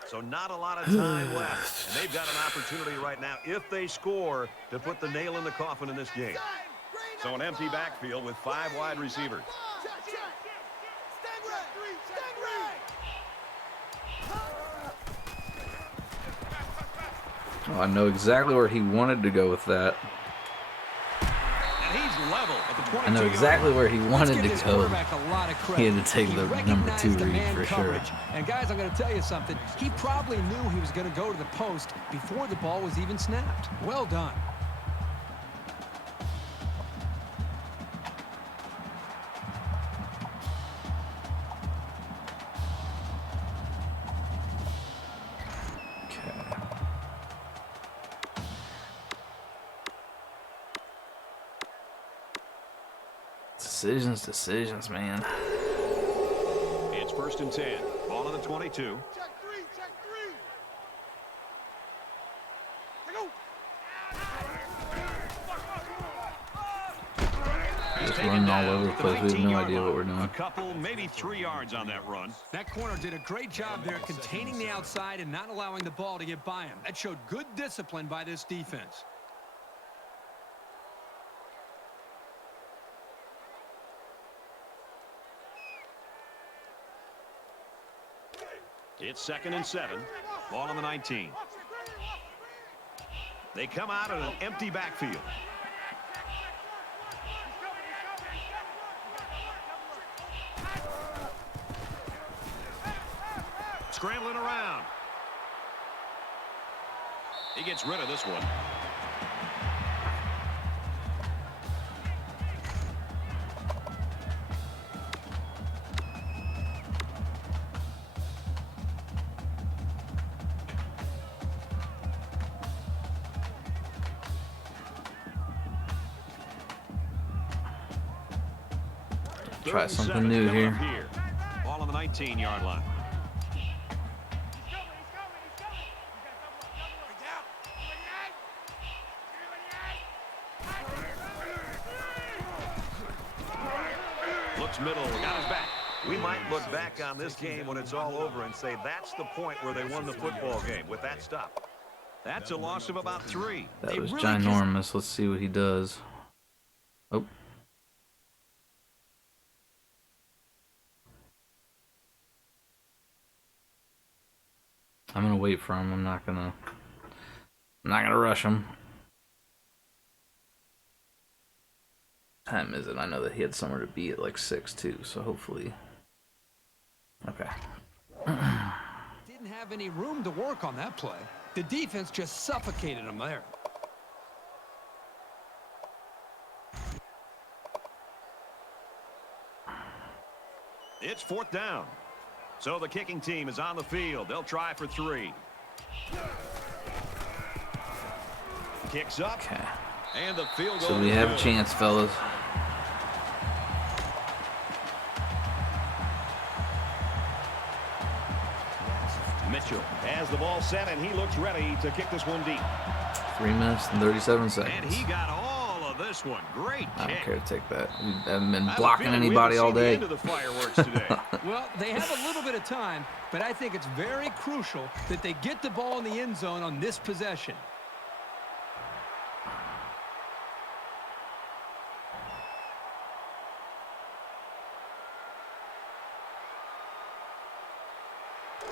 So not a lot of time left. And they've got an opportunity right now, if they score, to put the nail in the coffin in this game. So an empty backfield with 5 wide receivers. Check, check! Stingray! Stingray! Oh, I know exactly where he wanted to go with that. And he's level at the 22-yard I know exactly where he wanted Let's give to this go. quarterback a lot of credit. He had to take the number 2 recognized the read man for sure. coverage. And guys, I'm going to tell you something. He probably knew he was going to go to the post before the ball was even snapped. Well done. Okay. Decisions, man. It's 1st and 10. Ball on the 22. Check 3! Check 3! Just running all over the place. We have no idea what we're A doing. couple, maybe 3 yards on that run. That corner did a great job there containing the outside and not allowing the ball to get by him. That showed good discipline by this defense. It's 2nd and 7. Ball on the 19. They come out in an empty backfield. Scrambling around. He gets rid of this one. Try 3rd and something 7's new coming up here. Ball on the 19-yard line. Looks middle, got his back. We might look back on this game when it's all over and say that's the point where they won the football game with that stop. That's a loss of about 3. That was ginormous. Let's see what he does. Oh. I'm gonna wait for him. I'm not gonna rush him. Time is it? I know that he had somewhere to be at like 6 too, so hopefully. Okay. Didn't have any room to work on that play. The defense just suffocated him there. It's 4th down. So the kicking team is on the field. They'll try for 3. Kicks up. Okay. And the field goal. So we have a chance, fellas. Mitchell has the ball set, and he looks ready to kick this one deep. 3 minutes and 37 And seconds. he got all of this one. Great I don't kick. care to take that. We haven't been I have a blocking feeling we anybody haven't all seen the day. end of the fireworks today. Well, they have a little bit of time, but I think it's very crucial that they get the ball in the end zone on this possession.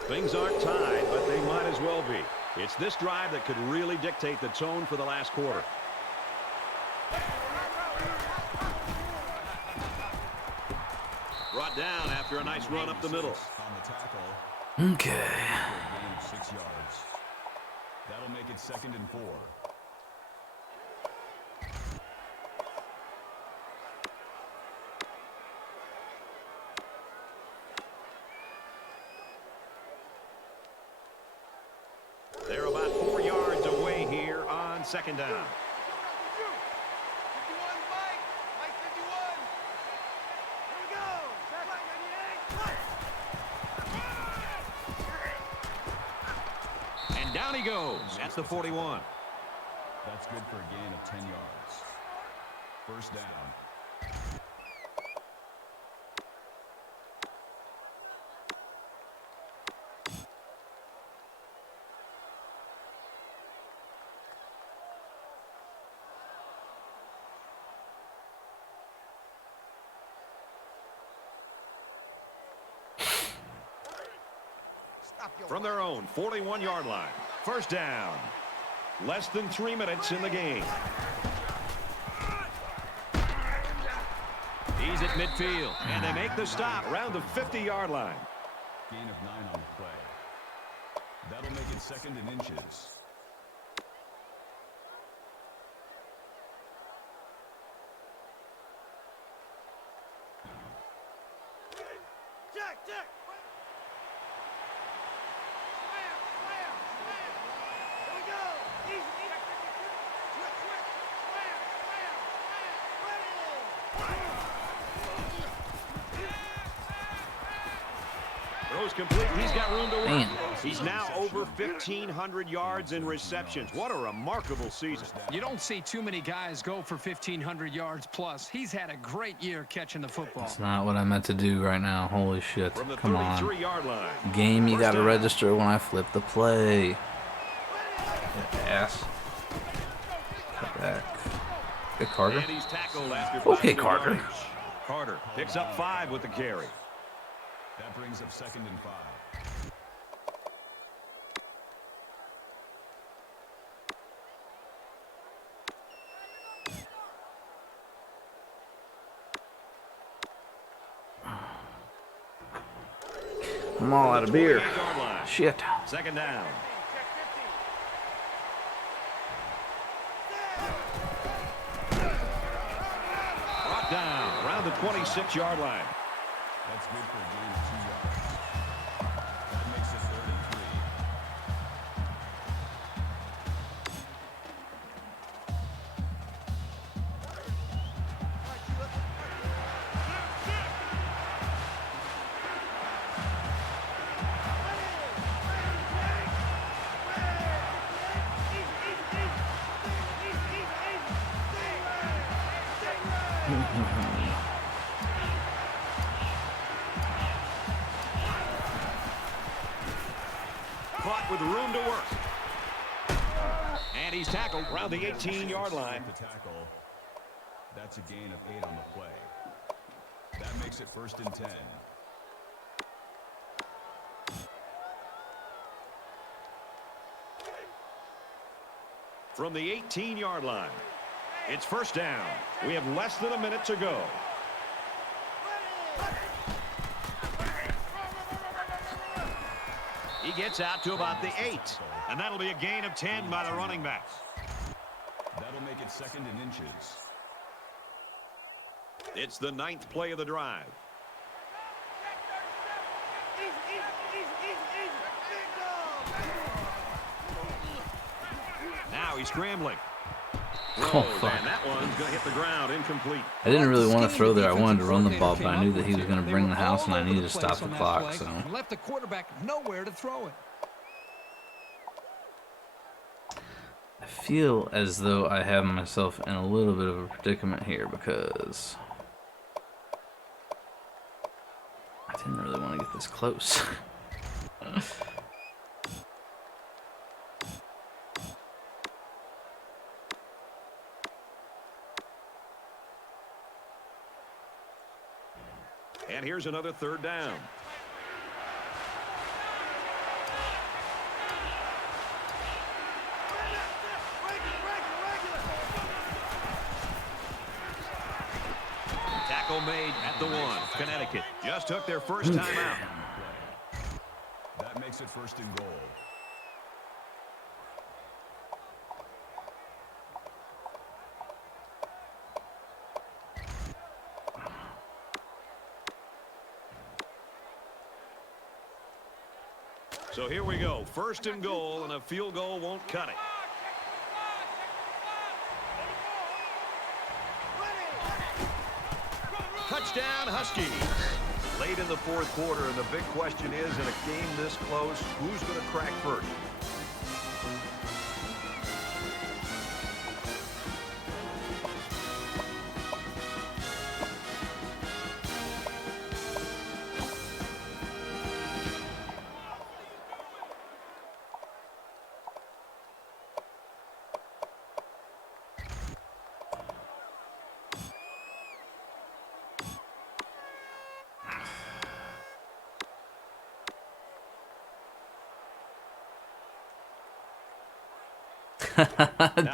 Things aren't tied, but they might as well be. It's this drive that could really dictate the tone for the last quarter. Brought down after a nice run up the middle. On the tackle. Okay. Gain of 6 yards. That'll make it 2nd and 4. They're about 4 yards away here on 2nd down. 51, Mike. Mike 51. Here we go. Mike 98. And down he goes. That's the 41. That's good for a gain of 10 yards. 1st down. From their own 41-yard line. 1st down. Less than 3 minutes in the game. He's at midfield, and they make the stop around the 50-yard line. Gain of 9 on the play. That'll make it 2nd and inches. Jack. Slam. Here we go. Easy. Switch. Slam. Throws complete. He's got room to work. Man. He's now over 1,500 yards in receptions. What a remarkable season. You don't see too many guys go for 1,500 yards plus. He's had a great year catching the football. That's not what I meant to do right now. Holy shit. From the Come on. 33-yard line. Game, you 1st gotta down. register when I flip the play. Get ass. Cut back. Good Carter. And he's tackled after Okay, 5 Carter. yards. Carter picks up 5 with the carry. That brings up 2nd and 5. I'm all out of beer. 28-yard line. Shit. 2nd down. Brought down around the 26-yard line. That's good for a gain of 2 yards. That makes it 3rd and 3. Caught with room to work. And he's tackled around the 18-yard line. The tackle. That's a gain of 8 on the play. That makes it 1st and 10. From the 18-yard line, it's 1st down. We have less than a minute to go. He gets out to about the 8, and that'll be a gain of 10 by the running back. That'll make it 2nd and inches. It's the 9th play of the drive. Now he's scrambling. Oh, fuck. And that one's going to hit the ground incomplete. I didn't really want to throw there. I wanted to run the ball, but I knew that he was going to bring the house, and I needed to stop the clock. So left the quarterback nowhere to throw it. I feel as though I have myself in a little bit of a predicament here because I didn't really want to get this close. And here's another 3rd down. Tackle made at the 1. Connecticut just took their first time out. That makes it 1st and goal. So here we go. 1st and goal, and a field goal won't cut it. Touchdown, Huskies. Late in the 4th quarter, and the big question is, in a game this close, who's going to crack first?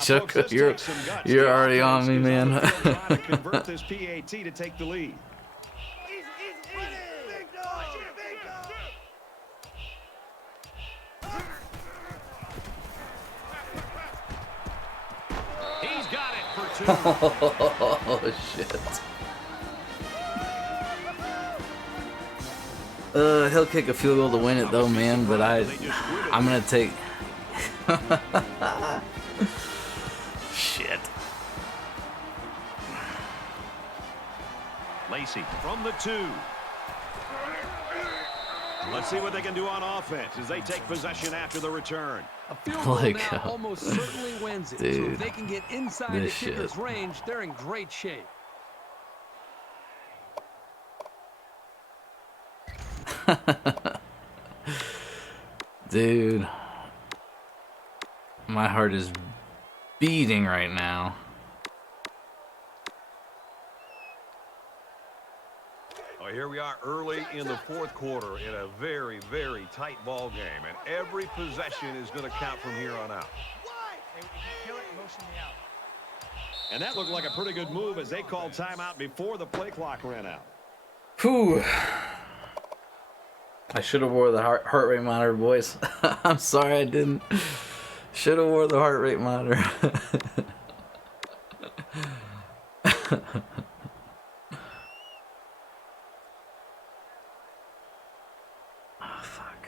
Chuck, you're already on me, man. To convert this PAT to take the lead. He's got it for 2. Oh shit. He'll kick a field goal to win it though, man, but I'm gonna take shit. Lacey from the 2. Let's see what they can do on offense as they take possession after the return. A field goal Like, now almost certainly wins it. So dude, if they can get inside the this kicker's shit. range, they're in great shape. Dude, my heart is beating right now. Well, here we are early in the 4th quarter in a very, very tight ball game, and every possession is going to count from here on out. And that looked like a pretty good move as they called timeout before the play clock ran out. Whew. I should have wore the heart rate monitor, boys. I'm sorry I didn't. Should have wore the heart rate monitor. Oh, fuck.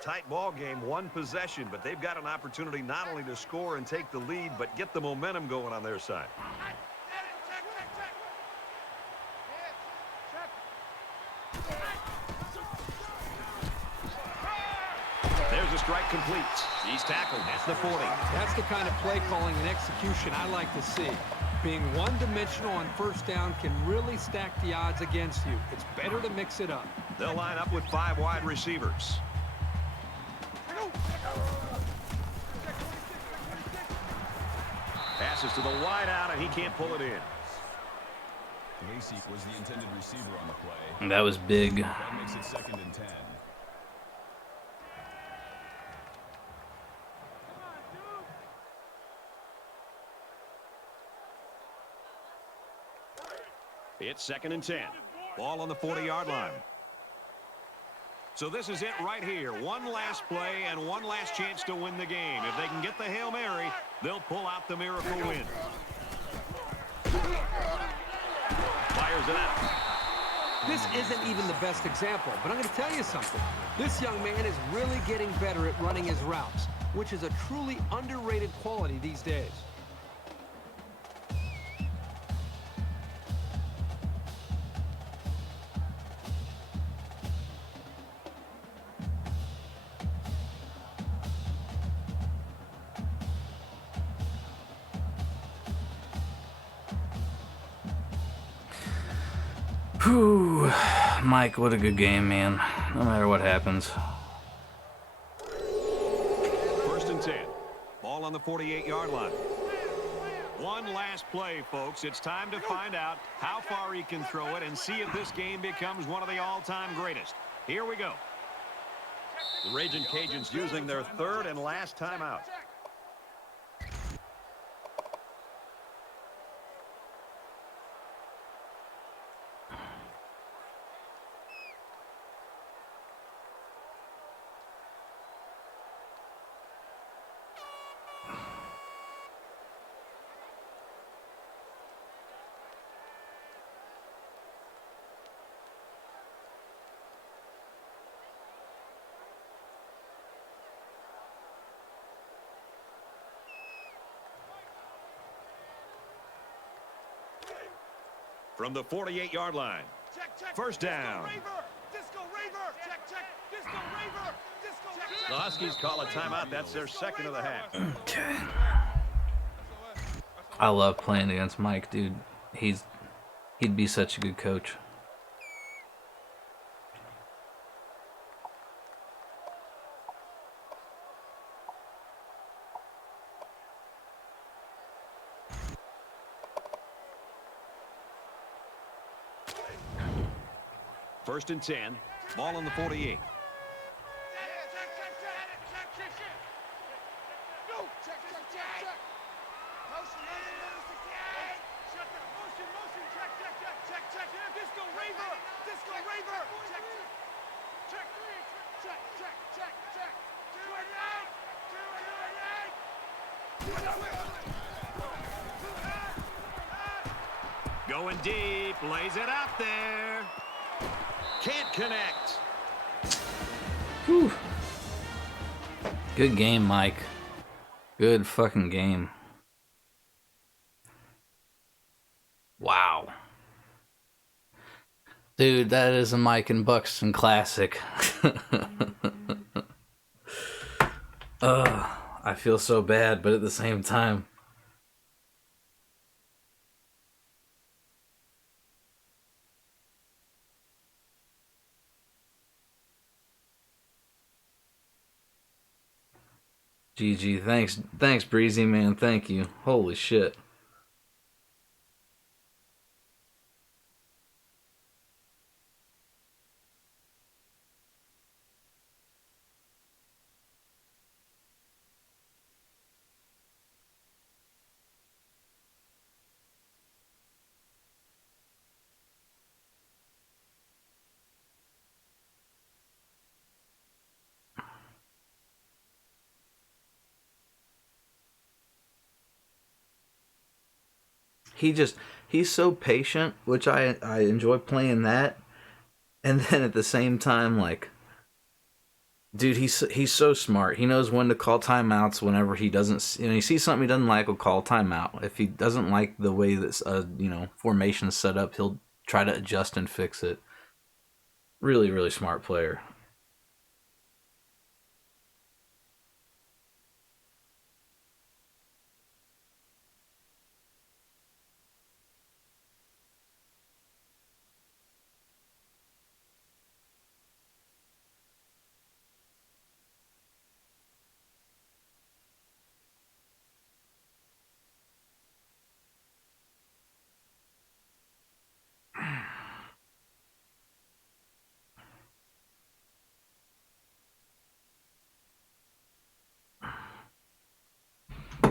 Tight ball game, 1 possession, but they've got an opportunity not only to score and take the lead, but get the momentum going on their side. strike completes. He's tackled at the 40. That's the kind of play calling and execution I like to see. Being one-dimensional on first down can really stack the odds against you. It's better to mix it up. They'll line up with 5 wide receivers. Passes to the wide out, and he can't pull it in. Lacey was the intended receiver on the play. That was big. That makes it 2nd and 10. It's 2nd and 10. Ball on the 40-yard line. So this is it right here. One last play and one last chance to win the game. If they can get the Hail Mary, they'll pull out the miracle win. Fires it out. This isn't even the best example, but I'm going to tell you something. This young man is really getting better at running his routes, which is a truly underrated quality these days. Whew. Mike, what a good game, man. No matter what happens. 1st and 10. Ball on the 48-yard line. One last play, folks. It's time to find out how far he can throw it and see if this game becomes one of the all-time greatest. Here we go. The Raging Cajuns using their 3rd and last timeout. From the 48-yard line. First down. The Huskies call a timeout. That's their 2nd of the half. Okay. I love playing against Mike, dude. He'd be such a good coach. First and 10. Ball on the 48. Going deep, lays it out there. Can't connect. Whew. Good game, Mike. Good fucking game. Wow. Dude, that is a Mike and Buxton classic. I feel so bad, but at the same time. GG, thanks Breezy, man, thank you. Holy shit. He's so patient, which I enjoy playing that. And then at the same time, like, dude, he's so smart. He knows when to call timeouts whenever he doesn't, he sees something he doesn't like, he'll call timeout. If he doesn't like the way this, formation is set up, he'll try to adjust and fix it. Really, really smart player.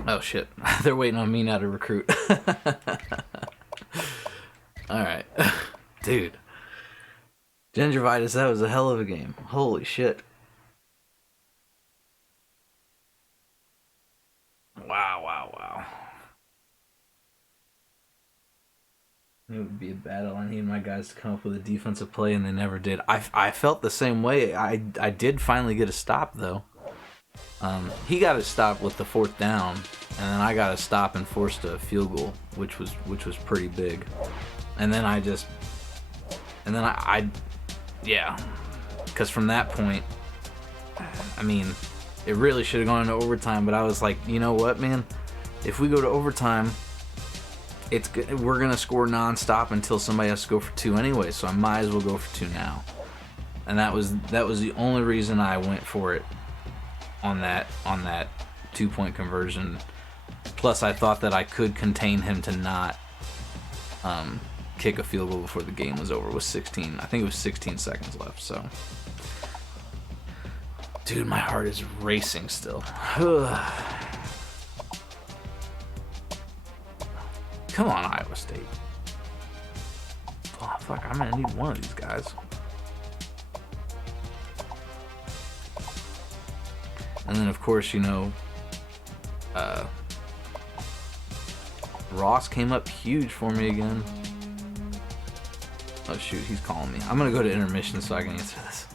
Oh shit, they're waiting on me now to recruit. Alright. Dude. Gingivitis, that was a hell of a game. Holy shit. Wow. It would be a battle. I need my guys to come up with a defensive play, and they never did. I felt the same way. I did finally get a stop, though. He got a stop with the 4th down, and then I got a stop and forced a field goal, which was pretty big. And then I yeah, because from that point, I mean, it really should have gone into overtime. But I was like, you know what, man? If we go to overtime, we're gonna score nonstop until somebody has to go for 2 anyway. So I might as well go for 2 now. And that was the only reason I went for it on that 2-point conversion. Plus, I thought that I could contain him to not kick a field goal before the game was over. With 16, I think it was 16 seconds left. So, dude, my heart is racing still. Come on, Iowa State. Oh fuck, I'm gonna need one of these guys. And then, of course, you know, Ross came up huge for me again. Oh shoot, he's calling me. I'm gonna go to intermission so I can answer this.